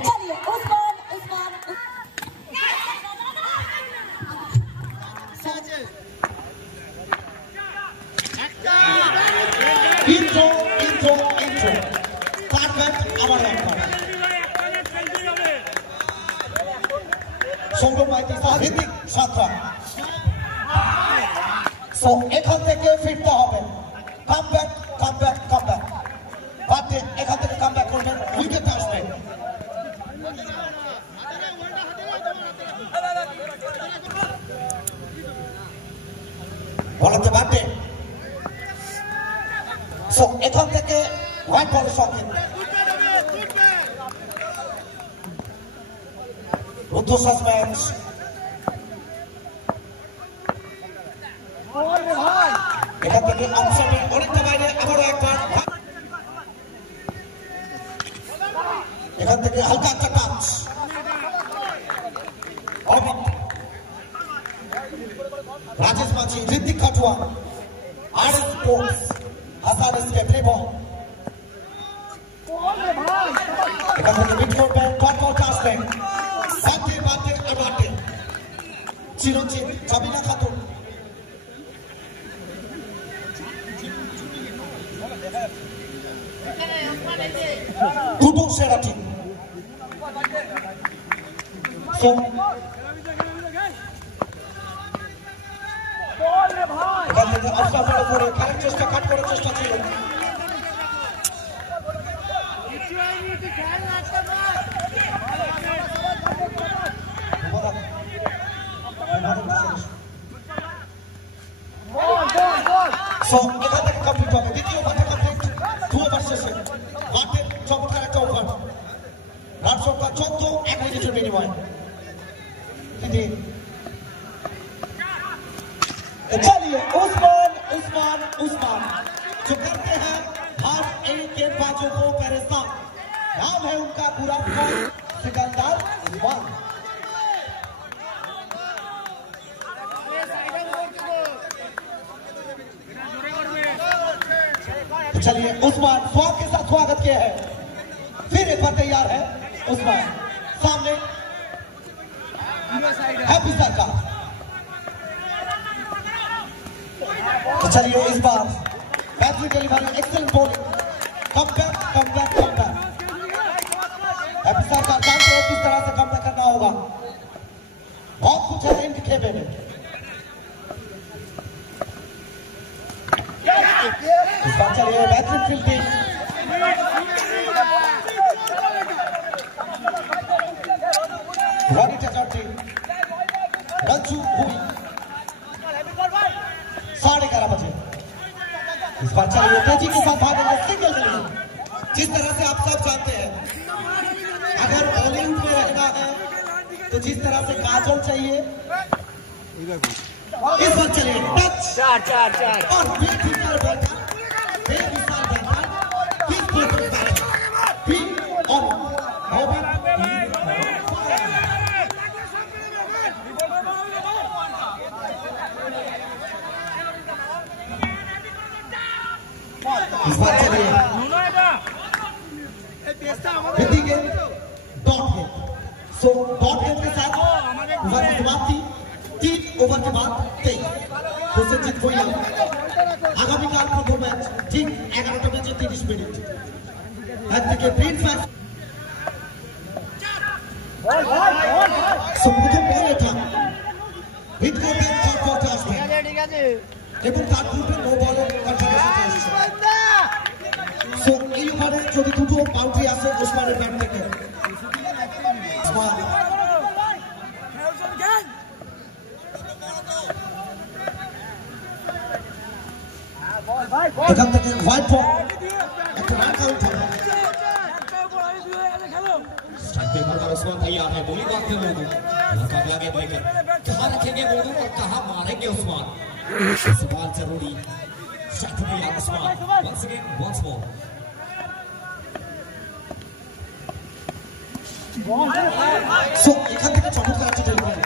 चलिए Usman intro target আমার একটা সৌরবাইতি সাহিত্যিক ছাত্র সো এখান থেকে ফিরতে হবে কাম ব্যাক বাট এখান থেকে কাম ব্যাক করবেন উইকেট আসবে বলতে বাটে সো এখান থেকে হোয়াইট বলের সঙ্গে রুদ্রশ্বাস ম্যাচ এখান থেকে অপশনে অনেকটা বাইরে আবারও একবার এখান থেকে হালকা একটা টাচ অমিত রাজেশ মাঝি ঋত্বিক খাটুয়া আর স্পোর্টস হাসান এসকে প্লে বল এখান থেকে মিড করবেন কট আসবেন বাটে চিরঞ্জিত জামিনা খাতুন দুটো সেরা টিম এখান থেকে আফসাফার করে খেলার চেষ্টা কাট করার চেষ্টা ছিল এখান থেকে কমপ্লিট হবে দ্বিতীয় ওভারটা কমপ্লিট 2 ওভার শেষে বাটের চমৎকার একটা ওভার রান সংখ্যা 14 1 মিনিটের বিনিময়ে चलिए उस्मान जो करते हैं हर एक गेंदबाजों को परेशान नाम है उनका पूरा सिकंदर उस्मान चलिए उस्मान स्वागत के साथ स्वागत किया है फिर एक बार तैयार है उस्मान सामने हैप्पी सरकार चलिए इस बार battery delivery excellent bowling come back happy सरकार जानते हैं किस तरह से कम बैक करना होगा बहुत कुछ है इनके खेमे में इस बार चलिए बेहतरीन फील्डिंग रॉनी चटर्जी रंजू हुई 11:30 बजे इस बार चलिए तेजी के साथ भागेंगे सिंगल मिलेंगे जिस तरह से आप सब जानते हैं अगर बॉलिंग में रहना है तो जिस तरह से काजल चाहिए इस बार चलिए टच चार और बेफिक्र बैठा बेमिसाल बैठा किस बैठा भी और होगा इस बार चलिए हिंदी के dot game so dot game के साथ ओवर की समाप्ति 3 ओवर के बाद 23 हुसैन भुइया आगामीकाल প্রথম ম্যাচ ঠিক 11টা বেজে 30 মিনিট একদিকে প্রিন্ট ফ্যাক্ট সো প্রথম বল এটা হিট করবেন শট করতে আসবে ঠিক আছে এবং তার পূর্বে নো বলে কনফারেন্স আসছে সো এই ওভারে যদি দুটো বাউন্ডারি আসে ওসমানের ব্যাট থেকে এখান থেকে হোয়াইট বল একটা রান আউট হবে स्ट्राइक पे मारा उस्मान तैयार है बॉलिंग मारते हुए मुकाबला के लेकर कहां रखेंगे बॉलिंग और कहां मारेंगे उस्मान सवाल जरूरी स्ट्राइक पे यार Usman once again once more सो এখান থেকে চমৎকার একটা ডেলিভারি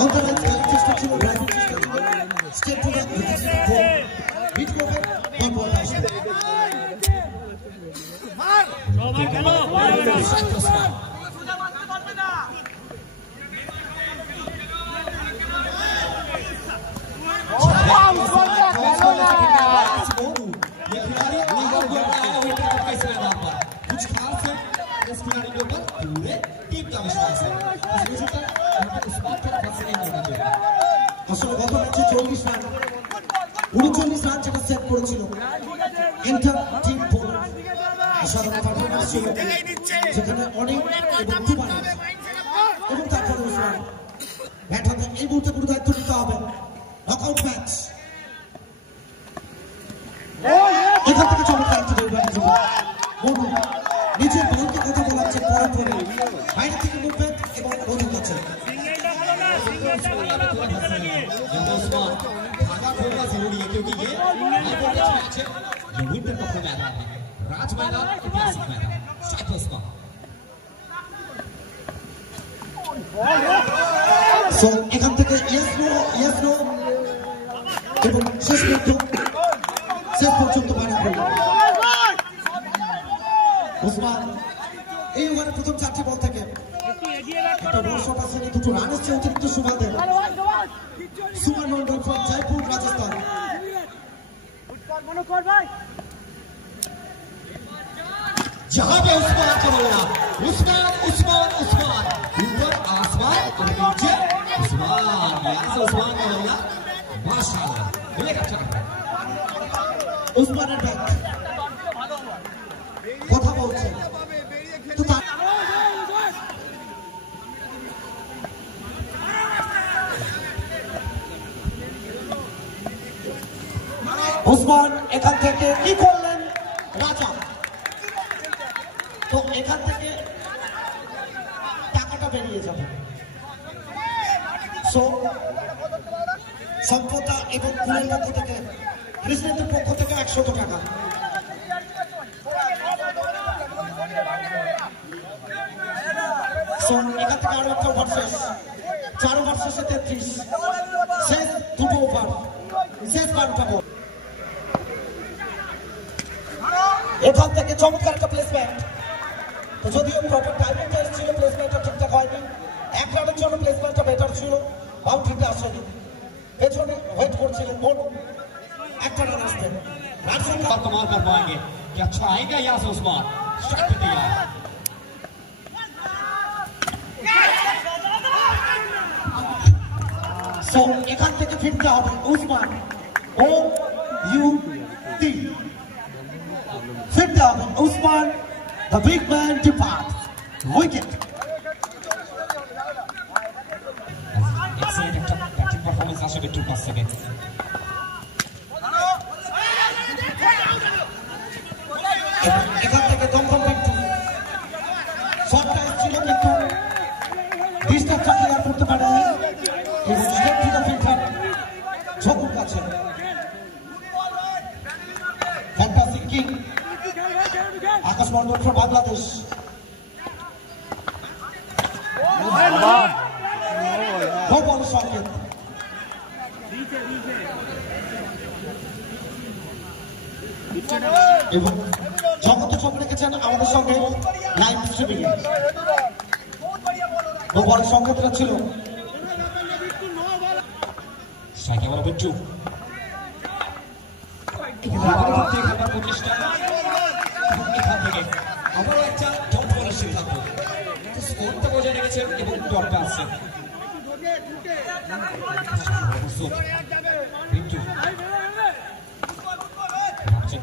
অন দ্য রাইট খেলার চেষ্টা ছিল ড্রাইভিং চেষ্টা ছিল স্টেপ টু দ্য হিট করবে বল আসবে कुछ खास है इस खिलाड़ी के ऊपर पूरे टीम का विश्वास है। আসলে গত ম্যাচে 40 রান 39 রান যেটা সেট করেছিল এন্টার টিম বোল আসলে পারফরম্যান্স ছিল যেখানে অনেক এবং দুবার এবং তারপরে ওসমান ব্যাট হাতে এই মুহূর্তে পুরো দায়িত্ব নিতে হবে। নকআউট ম্যাচ এখান থেকে চমৎকার একটি গোল ব্যাট বলুন নিচের বলকে কথা বলাচ্ছে পরে পরে বাইরে থেকে মুভমেন্ট এবং বন্ধু কাছে धागा खोलना जरूरी है क्योंकि ये मैच है ये विंटर कप का मैदान है राज मैदान क्लासिक मैदान स्ट्राइकर्स का सो এখান থেকে yes no এবং শেষ পর্যন্ত মারা হলো ওসমান এই ওভারে প্রথম 4টি বল থেকে একটা বড় শট আছে দুটো রান এসেছে অতিরিক্ত সুবাদে সুমন মন্ডল ফ্রম জয়পুর রাজস্থান जहां पे उस्मान का बल्ला उस्मान ऊपर आसमान और नीचे उस्मान का बल्ला माशाल्लाह मिलेगा चांस उस्माনের ব্যাট কথা বলছে তো উসমান এখান থেকে কি করলেন রাজা তো এখান থেকে টাকাটা বেরিয়ে যাবে সো সম্পদা এবং কুলের পক্ষ থেকে প্রেসিডেন্টের পক্ষ থেকে 100 টাকা সো এখান থেকে আরো একটা ওভার শেষ 4 ওভার শেষে 33 শেষ দুটো ওভার শেষ 12টা বল এখান থেকে চমৎকার একটা প্লেসমেন্ট তো যদিও প্রপার টাইমিং টেস্ট ছিল প্লেসমেন্টটা ঠিকঠাক হয়নি এক রানের জন্য প্লেসমেন্টটা বেটার ছিল বাউন্ডারিটা আসেনি পেছনে ওয়েট করছিলেন বল একটা রান আসবে রান সংখ্যা कमाल कर पाएंगे कि अच्छा आएगा यहां से उस्मान स्ट्राइक पे तैयार सो এখান থেকে ফিরতে হবে উসমান ও ইউ টি ফিরতে হবে Usman the big man departs wicket excellent batting performance আসবে 2 seconds এখান থেকে দমদম ব্যাটু শটটা ছিল কিন্তু ডিস্টার্বটা ক্লিয়ার করতে পারেনি এই স্টেপ টু দ্য ফিল্ডার ঝকুর কাছে fantasy king Akash Mondal for Bangladesh বল সংকেত এবং জগত চোখ রেখেছেন আমাদের সঙ্গে লাইভ স্ট্রিমিং এ বড় সংকেতটা ছিল সাইকে বড় বিচ্ছু আবার একটা ডট বলার সিদ্ধান্ত স্কোরটা বজায় রেখেছেন এবং ডটটা আসছে বিচ্ছু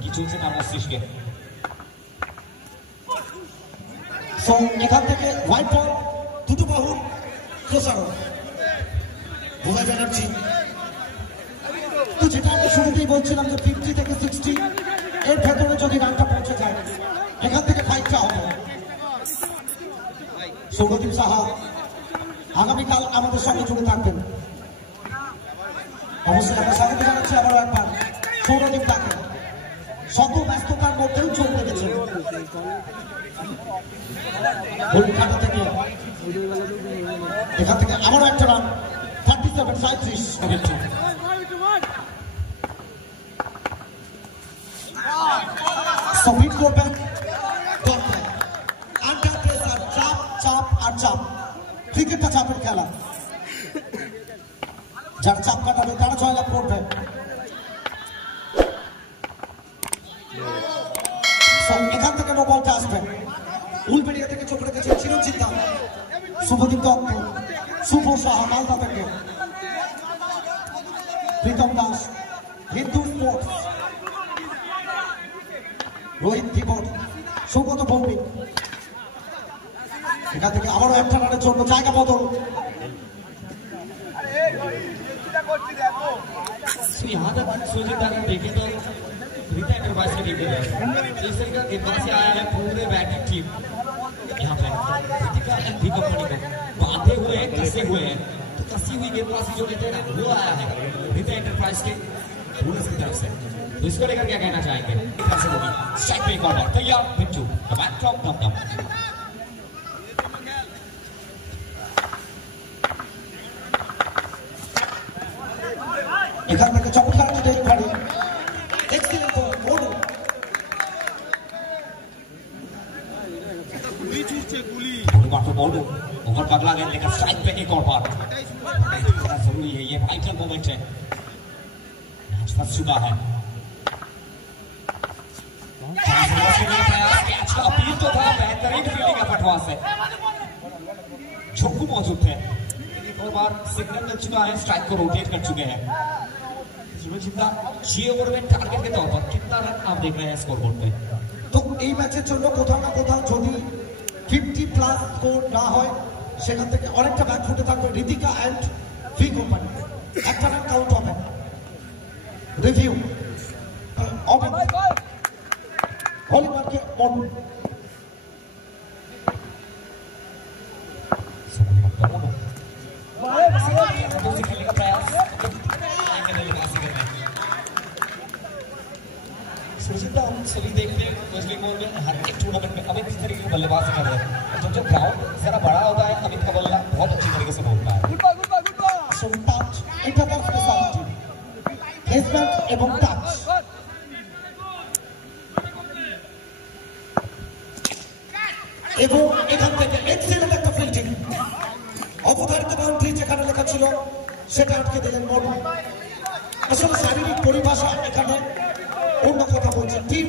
কি চলছে তার মস্তিষ্কে সো এখান থেকে হোয়াইট বল দুটো বাহু প্রসারণ বোঝা যাচ্ছে তো যেটা আমি শুরুতেই বলছিলাম যে 50 থেকে 60 এর ভেতরে যদি রানটা পৌঁছে যায় এখান থেকে ফাইটটা হবে সৌরদীপ সাহা আগামীকাল আমাদের সঙ্গে জুড়ে থাকবেন অবশ্যই আমরা স্বাগত জানাচ্ছি আবারও একবার সৌরদীপ তাকে শত ব্যস্ততার মধ্যেও চোখ রেখেছে এখান থেকে আবারও একটা রান 37-35 সবিট করবেন একটা চাপের খেলা, যার চাপ কাটাবে তারা জয়লাভ করবে। এখান থেকে নো বলটা আসবে। উলবেড়িয়া থেকে চোখ রেখেছে চিরঞ্জিত দা, শুভদীপ দত্ত, শুভ সাহা মালদা থেকে, প্রীতম দাস হিন্দু স্পোর্টস, রোহিত ধীবর, সৌগত ভৌমিক। এখান থেকে আবারও একটা রানের জন্য জায়গা বদল। यहाँ तक सुजीत अगर देखे तो रीता एंटरप्राइज के देखे जाए इस तरीके का गेंदबाज से आया है पूरे बैटिंग टीम यहाँ पे रीतिका एंड दीपक मणि को बांधे हुए हैं, कसे हुए हैं, तो कसी हुई गेंदबाजी जो लेते हैं वो आया है रीता एंटरप्राइज के रूल्स की तरफ से। तो इसको लेकर क्या कहना चाहेंगे? स्ट्राइक पे एक ऑर्डर तैयार, बिट्टू द बैक ड्रॉप डम এখান থেকে চমৎকার ডেলিভারি, এক্সিলেন্ট বল। ओवर का अगला गेंद लेकर स्ट्राइक पे एक और बार जरूरी है, ये वाइटल मोमेंट है, मैच फंस चुका है। कैच का अपील तो था, बेहतरीन फील्डिंग है पटवा से, झोंकू मौजूद थे, एक और बार सिग्नल मिल चुका है, स्ट्राइक को रोटेट कर चुके हैं। 6 ओवर में टारगेट के तौर पर कितना रन आप देख रहे हैं स्कोरबोर्ड पे? তো এই ম্যাচের জন্য কোথাও না কোথাও যদি 50+ স্কোর না হয় সেখান থেকে অনেকটা ব্যাক ফুটে থাকবে ঋতিকা অ্যান্ড ভি কোম্পানি। একটা রান কাউন্ট হবে। রিভিউ হলিমার্কে অন खेलने का प्रयास सुजीत हम सभी देखते हैं वेस्ट बंगाल में हर एक टूर्नामेंट में अमित किस तरीके की बल्लेबाजी कर रहे हैं, तो जब ग्राउंड जरा बड़ा होता है अमित का बल्ला बहुत अच्छी तरीके से बोलता है। সো টাচ, এটা তার স্পেশালিটি, প্লেসমেন্ট এবং টাচ। এবং এখান থেকে এক্সিলেন্ট একটা ফিল্ডিং, অবধারিত বাউন্ডারি যেখানে লেখা ছিল সেটা আটকে দিলেন মনু। আসলে শারীরিক পরিভাষা এখানে অন্য কথা বলছে টিম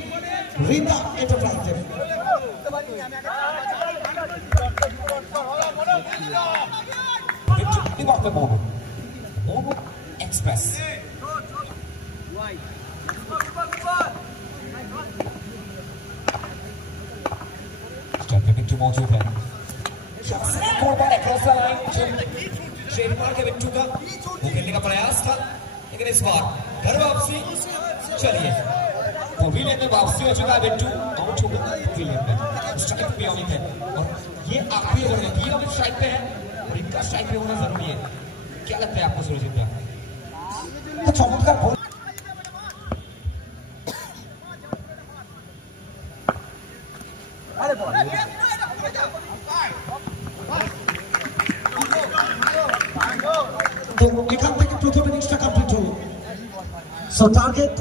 রিতা এন্টারপ্রাইজের। मोनू एक्सप्रेस बिट्टू मौजूद है, के बिट्टू का वो खेलने का प्रयास था, लेकिन इस बार घर वापसी। चलिए पवेलियन में वापसी हो चुका है बिट्टू, आउट हो गया पवेलियन में, स्ट्राइक पे अमित है और ये आखिरी ओवर में भी अमित स्ट्राइक पे है और इनका स्ट्राइक पे होना जरूरी है। क्या लगता है आपको सुरजीत दा? চমৎকার বল। তো এখান থেকে প্রথম ইনিংসটা কমপ্লিট হলো। So target